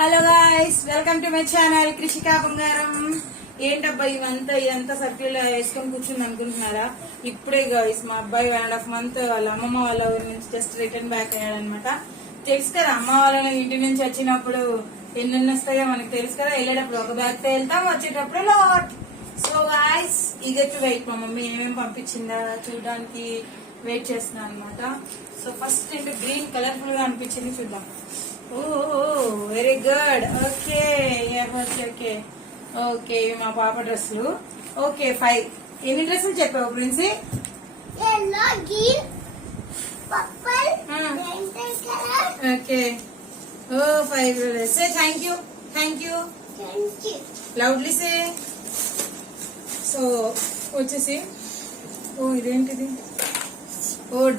Hello guys, welcome to my channel Krishika Bangaram. ఏంటబ్బా ఇదంతా circle వేసుకొని కూర్చుంది అనుకుంటున్నారా? ఇప్పుడే గాయ్స్ మా అబ్బాయి 1.5 months వాళ్ళ అమ్మమ్మ వాళ్ళ ఊరి నుంచి జస్ట్ రిటర్న్ బ్యాక్ అయ్యాడనమాట. తెలుసు కదా, అమ్మ వాళ్ళ ఇంటి నుంచి వచ్చినప్పుడు ఎన్ని వస్తాయో మనకు తెలుసు కదా. వెళ్ళేటప్పుడు ఒక బ్యాగ్ తో వెళ్తాం, వచ్చేటప్పుడు లాట్. So guys, eager to wait. మా మమ్మీ ఏమేమి పంపించిందా చూడడానికి వెయిట్ చేస్తున్నాను అనమాట. సో ఫస్ట్ ఏంటి, గ్రీన్ కలర్ఫుల్ గా అనిపించింది, చూద్దాం. Very good. Okay okay okay ఇవి మా పాప డ్రెస్సులు. ఓకే 5. ఎన్ని డ్రెస్సులు చెప్పావు Princy? Okay 5 say thank you. Thank you loudly say. So వచ్చేసి ఇదేంటిది?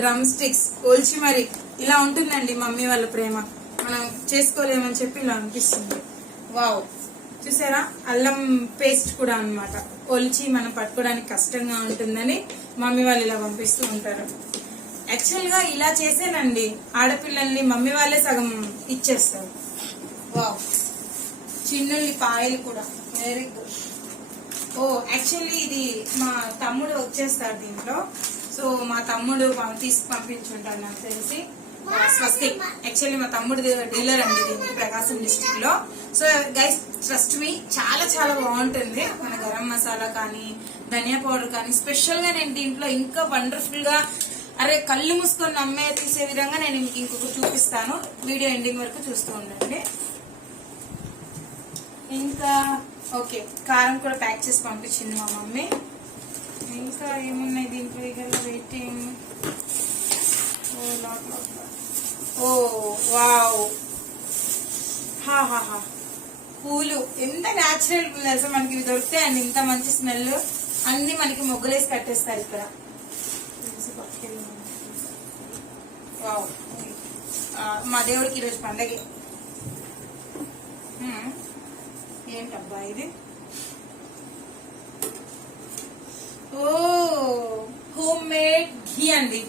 Drum sticks. ఒల్చి మరి ఇలా ఉంటుందండి మమ్మీ వాళ్ళ ప్రేమ. మనం చేసుకోలేమని చెప్పి ఇలా అనిపిస్తుంది. వావ్, చూసారా? అల్లం పేస్ట్ కూడా అన్నమాట. ఒలిచి మనం పట్టుకోవడానికి కష్టంగా ఉంటుందని మమ్మీ వాళ్ళు ఇలా పంపిస్తూ ఉంటారు. యాక్చువల్ గా ఇలా చేసేనండి ఆడపిల్లల్ని మమ్మీ వాళ్ళే సగం ఇచ్చేస్తారు. వావ్, చిన్నుల్లి పాయలు కూడా వెరీ గుడ్. యాక్చువల్లీ ఇది మా తమ్ముడు వచ్చేస్తారు దీంట్లో. సో మా తమ్ముడు తీసి పంపించుంటారు నాకు తెలిసి. స్వస్తిక్. యాక్చువల్లీ మా తమ్ముడు డీలర్ అండి దీనికి ప్రకాశం డిస్ట్రిక్ట్ లో. సో గైస్, ట్రస్ట్ మీ, చాలా చాలా బాగుంటుంది. మన గరం మసాలా కానీ ధనియా పౌడర్ కానీ స్పెషల్ గా నేను దీంట్లో ఇంకా వండర్ఫుల్ గా కళ్ళు మూసుకొని నమ్మే తీసే విధంగా నేను మీకు ఇంకొక చూపిస్తాను. వీడియో ఎండింగ్ వరకు చూస్తూ ఉండండి. ఇంకా ఓకే, కారం కూడా ప్యాక్ చేసి పంపించింది మా మమ్మీ. ఇంకా ఏమున్నాయి దీంట్లో? ఇక వెయిటింగ్. వావ్, పూలు ఎంత న్యాచురల్ పూలు మనకి ఇవి దొరుకుతాయండి. ఇంత మంచి స్మెల్. అన్ని మనకి మొగ్గలేసి కట్టేస్తారు ఇక్కడ. వావ్, మా దేవుడికి ఈరోజు పండగే. ఏంటబ్బా ఇది? హోమ్ మేడ్ ఘీ అండి.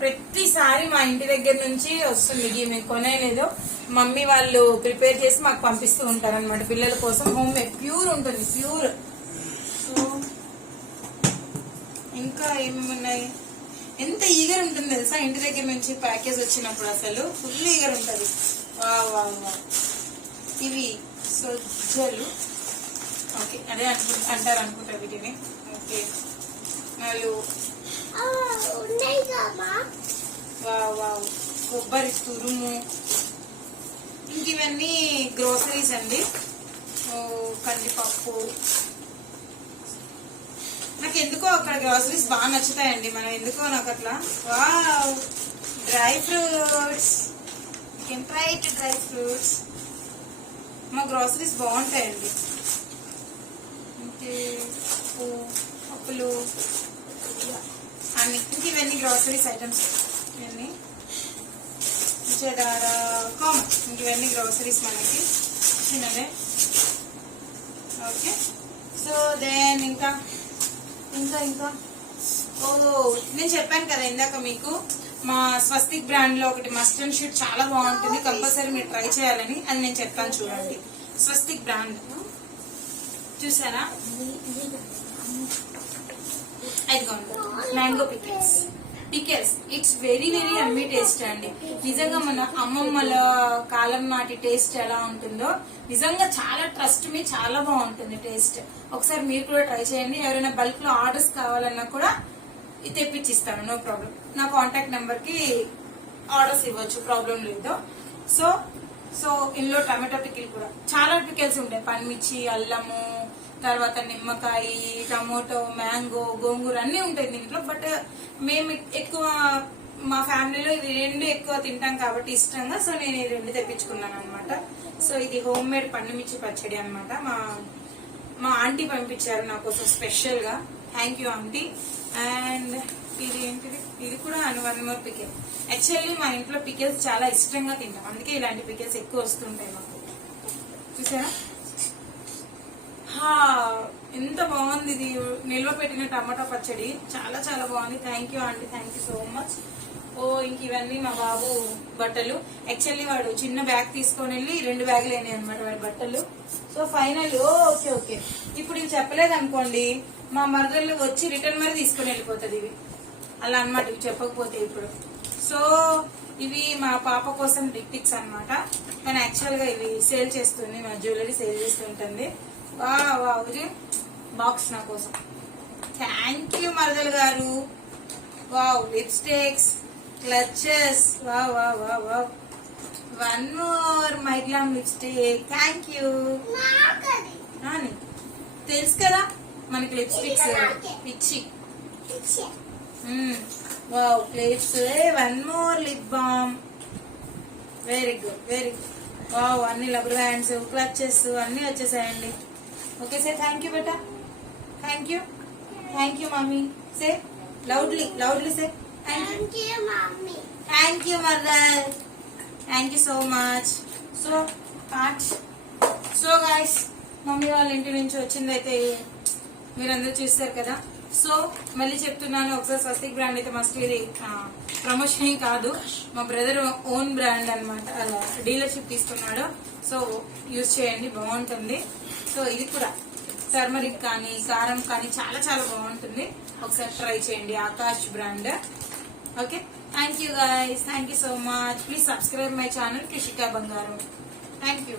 ప్రతిసారి మా ఇంటి దగ్గర నుంచి వస్తుంది ఘీ. మేము కొనేలేదు, మమ్మీ వాళ్ళు ప్రిపేర్ చేసి మాకు పంపిస్తూ ఉంటారు అనమాట పిల్లల కోసం. హోమ్ మేడ్, ప్యూర్ ఉంటుంది, ప్యూర్. సో ఇంకా ఏమేమి ఉన్నాయి? ఎంత ఈగర్ ఉంటుంది తెలుసా ఇంటి దగ్గర నుంచి ప్యాకేజ్ వచ్చినప్పుడు. అసలు ఫుల్ ఈగర్ ఉంటుంది. ఇవి సొజ్జలు. ఓకే, అదే అంటారు అనుకుంటా వీటిని. ఓకే, మరియు కొబ్బరి తురుము. ఇంక ఇవన్నీ గ్రోసరీస్ అండి. కందిపప్పు. నాకు ఎందుకో అక్కడ గ్రోసరీస్ బాగా నచ్చుతాయండి. మనం ఎందుకో నాకు అట్లా. Wow, dry fruits. You can try to dry fruits. మా గ్రోసరీస్ బాగుంటాయండి. పప్పులు అన్ని. ఇంక ఇవన్నీ గ్రోసరీస్ ఐటమ్స్. ఇవన్నీ కామన్. ఇంక ఇవన్నీ గ్రోసరీస్ మనకి చిన్నదే. ఓకే, సో దెన్ ఇంకా ఇంకా ఇంకా నేను చెప్పాను కదా ఇందాక మీకు, మా స్వస్తిక్ బ్రాండ్ లో ఒకటి మస్టర్డ్ షూట్ చాలా బాగుంటుంది, కంపల్సరీ మీరు ట్రై చేయాలని. అది నేను చెప్తాను చూడండి. స్వస్తిక్ బ్రాండ్ చూసారా? Mango pickles. It's very very అమ్మీ టేస్ట్ అండి. నిజంగా మన అమ్మమ్మల కాలం నాటి టేస్ట్ ఎలా ఉంటుందో నిజంగా చాలా ట్రస్ట్ మీ, చాలా బాగుంటుంది టేస్ట్. ఒకసారి మీరు కూడా ట్రై చేయండి. ఎవరైనా బల్క్ లో ఆర్డర్స్ కావాలన్నా కూడా తెప్పించిస్తాను, నో ప్రాబ్లం. నా కాంటాక్ట్ నెంబర్ కి ఆర్డర్స్ ఇవ్వచ్చు, ప్రాబ్లం లేదు. సో ఇందులో టమాటో పికిల్ కూడా చాలా పికిల్స్ ఉంటాయి. పన్మిర్చి, అల్లము, తర్వాత నిమ్మకాయ, టమోటో, మ్యాంగో, గోంగూర అన్ని ఉంటాయి దీంట్లో. బట్ మేము ఎక్కువ మా ఫ్యామిలీలో ఇవి 2 ఎక్కువ తింటాం కాబట్టి ఇష్టంగా. సో నేను ఈ 2 తెప్పించుకున్నాను అనమాట. సో ఇది హోమ్ మేడ్ పండుమిర్చి పచ్చడి అనమాట. మా ఆంటీ పంపించారు నా కోసం స్పెషల్ గా. Thank you aunty. అండ్ ఇది ఏంటిది? ఇది కూడా 1 more పికిల్. యాక్చువల్లీ మా ఇంట్లో పికిల్స్ చాలా ఇష్టంగా తింటాం, అందుకే ఇలాంటి పికిల్స్ ఎక్కువ వస్తుంటాయి మాకు. చూసారా ఎంత బాగుంది ఇది. నిల్వ పెట్టిన టమాటా పచ్చడి చాలా చాలా బాగుంది. Thank you aunty, thank you so much. ఓ ఇంక ఇవన్నీ మా బాబు బట్టలు. యాక్చువల్లీ వాడు చిన్న బ్యాగ్ తీసుకొని వెళ్ళి 2 బ్యాగులు అయినాయి అనమాట వాడి బట్టలు. So final okay okay. ఇప్పుడు ఇవి చెప్పలేదు అనుకోండి, మా మరదళ్ళు వచ్చి రిటర్న్ మరి తీసుకొని వెళ్ళిపోతుంది ఇవి, అలా అనమాట ఇవి చెప్పకపోతే ఇప్పుడు. సో ఇవి మా పాప కోసం టిక్టిక్స్ అనమాట. కానీ యాక్చువల్ గా ఇవి సేల్ చేస్తుంది, మా జ్యువెలరీ సేల్ చేస్తుంటుంది. వా బాక్స్ నా కోసం. థ్యాంక్ యూ మరదలు గారు. Wow lipsticks, clutches, wow wow wow wow. 1 more MyGlamm lipstick. Thank you. తెలుసు కదా మనకి లిప్స్టిక్స్ పిచ్చి. Wow plates. 1 more lip balm. Very good very good. Wow అన్ని రబ్బర్ బ్యాండ్స్, క్లచెస్ అన్ని వచ్చేసాయండి. Okay say thank you beta. Thank you. Thank you mummy. Say loudly say thank you mommy. Thank you mother. Thank you so much. So guys, mummy వాళ్ళ ఇంటి నుంచి వచ్చిందైతే మీరందరూ చూస్తారు కదా. So మళ్ళీ చెప్తున్నాను ఒకసారి, స్వస్తిక్ బ్రాండ్ అయితే మస్ట్. ఇది ప్రమోషన్ ఏం కాదు, మా బ్రదర్ ఓన్ బ్రాండ్ అనమాట, డీలర్షిప్ తీసుకున్నాడు. సో యూజ్ చేయండి, బాగుంటుంది. సో ఇది కూడా టర్మరిక్ కానీ కారం కానీ చాలా చాలా బాగుంటుంది, ఒకసారి ట్రై చేయండి. Akash brand. Okay thank you guys. Thank you so much. Please subscribe my channel Krishika Bangaram. Thank you.